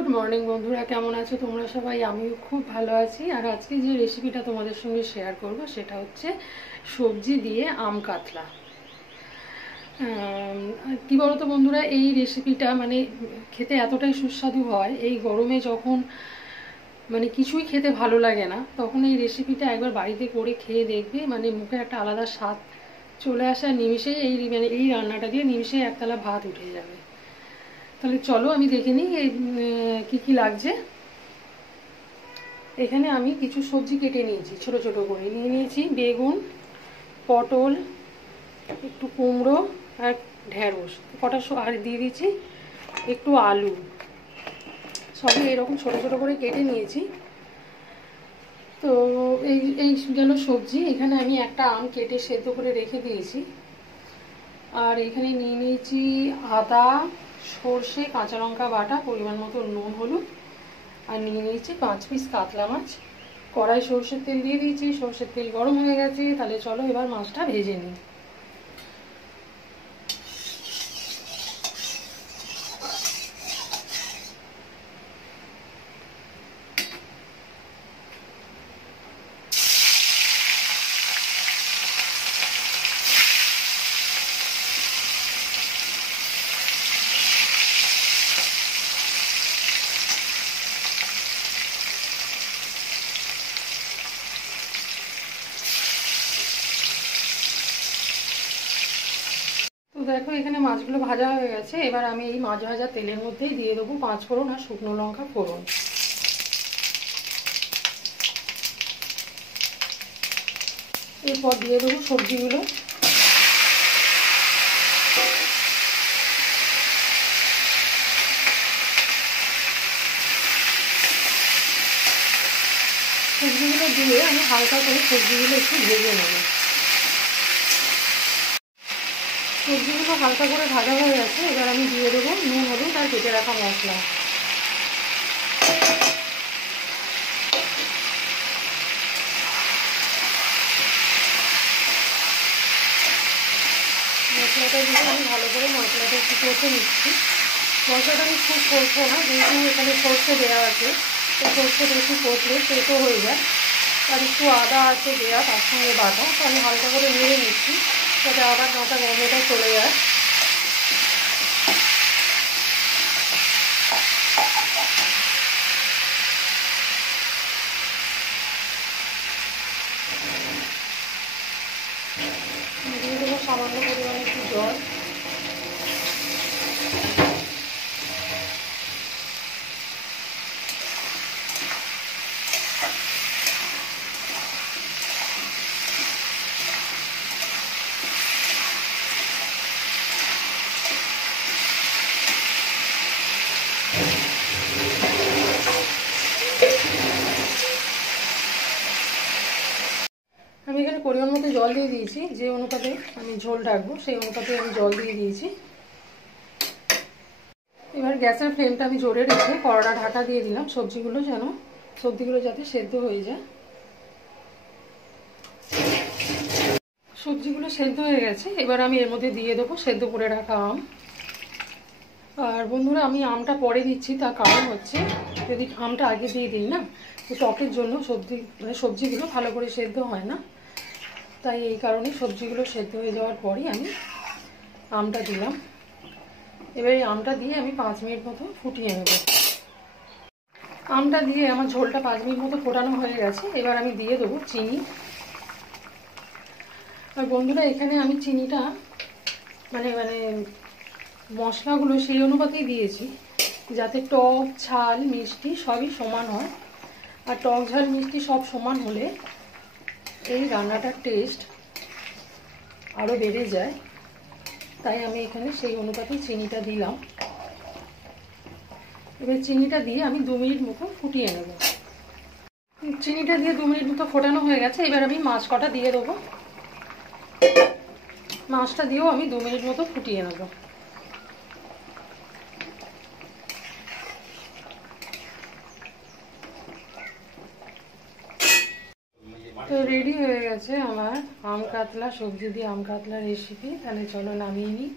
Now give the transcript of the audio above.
Good morning বন্ধুরা, কেমন আছো তোমরা সবাই? আমিও খুব ভালো আছি। আর আজকে যে রেসিপিটা তোমাদের সঙ্গে শেয়ার করব সেটা হচ্ছে সবজি দিয়ে আম কাতলা। কি বলতো বন্ধুরা, এই রেসিপিটা মানে খেতে এতটাই সুস্বাদু হয়, এই গরমে যখন মানে কিছুই খেতে ভালো লাগে না তখন এই রেসিপিটা একবার বাড়িতে করে খেয়ে দেখবে, মানে মুখে একটা আলাদা স্বাদ চলে আসে। আর নিমিষেই এই রান্নাটা দিয়ে নিমিষেই একতলা ভাত উঠে যাবে। তাহলে চলো আমি দেখে নিই কি কি লাগছে। এখানে আমি কিছু সবজি কেটে নিয়েছি, ছোট ছোট করে নিয়েছি বেগুন, পটল, একটু কুমড়ো আর ঢেঁড়স, কটা আর দিয়ে দিয়েছি একটু আলু। সবই এরকম ছোট ছোট করে কেটে নিয়েছি। তো এই এই গেল সবজি। এখানে আমি একটা আম কেটে সেদ্ধ করে রেখে দিয়েছি। আর এখানে নিয়ে নিয়েছি আদা, সর্ষে, কাঁচা লঙ্কা বাটা, পরিমাণ মতো নুন, হলুদ, আর নিয়ে নিয়েছি 5 পিস কাতলা মাছ। কড়াই সর্ষের তেল দিয়ে দিয়েছি, সর্ষের তেল গরম হয়ে গেছে। তাহলে চলো এবার মাছটা ভেজে নিই। তো দেখো এখানে মাছগুলো ভাজা হয়ে গেছে। এবার আমি এই মাছ ভাজা তেলের মধ্যেই দিয়ে দেবো 5 ফোড়ন আর শুকনো লঙ্কা ফোড়ন। এরপর দিয়ে দেবো সবজিগুলো। সবজিগুলো দিয়ে আমি হালকা করে সবজিগুলো একটু ভেজে নেব। সবজিগুলো হালকা করে ভাজা হয়ে গেছে। এবার আমি দিয়ে দেবো নুন, হলুদ আর কেটে রাখা মশলা। মশলাটা দিয়ে আমি ভালো করে মশলাটা একটু কষে নিচ্ছি। মশলাটা আমি খুব কষবো না, যেহেতু এখানে সর্ষে দেওয়া আছে, তো সর্ষে বেশি কষলে তেতো হয়ে যায়। আর একটু আদা আছে দেওয়া তার সঙ্গে বাটা, তো আমি হালকা করে নেড়ে নিচ্ছি যাতে আদা কাঁচা গন্ধটা চলে যায়। দিয়ে দেবো সামান্য পরিমাণে একটু জল। আমি এখানে পরিমাণ মতো জল দিয়ে দিয়েছি, যে অনুপাতে আমি ঝোল রাখবো সেই অনুপাতে আমি জল দিয়ে দিয়েছি। এবার গ্যাসের ফ্লেমটা আমি জোরে রেখে কড়াটা ঢাকা দিয়ে দিলাম, সবজিগুলো যাতে সেদ্ধ হয়ে যায়। সবজিগুলো সেদ্ধ হয়ে গেছে। এবার আমি এর মধ্যে দিয়ে দেবো সেদ্ধ করে রাখা আম। আর বন্ধুরা, আমি আমটা পরে দিচ্ছি, তার কারণ হচ্ছে যদি আমটা আগে দিয়ে দিই না, তো টকের জন্য সবজিগুলো ভালো করে সেদ্ধ হয় না। তাই এই কারণে সবজিগুলো সেদ্ধ হয়ে যাওয়ার পরই আমি আমটা দিলাম। এবার এই আমটা দিয়ে আমি 5 মিনিট মতো ফুটিয়ে নেব। আমটা দিয়ে আমার ঝোলটা 5 মিনিট মতো ফোটানো হয়ে গেছে। এবার আমি দিয়ে দেবো চিনি। আর বন্ধুরা, এখানে আমি চিনিটা মানে মশলাগুলো সেই অনুপাতেই দিয়েছি, যাতে টক, ঝাল, মিষ্টি সবই সমান হয়। আর টক, ঝাল, মিষ্টি সব সমান হলে এই রান্নাটার টেস্ট আরও বেড়ে যায়। তাই আমি এখানে সেই অনুপাতেই চিনিটা দিলাম। এবার চিনিটা দিয়ে আমি 2 মিনিট মতো ফুটিয়ে নেব। চিনিটা দিয়ে 2 মিনিট মতো ফোটানো হয়ে গেছে। এবার আমি মাছ কটা দিয়ে দেবো। মাছটা দিয়েও আমি 2 মিনিট মতো ফুটিয়ে নেব। তো রেডি হয়ে গেছে আমার আম কাতলা, সবজি দিয়ে আম কাতলা রেসিপি। তাহলে চলো নামিয়ে নিই।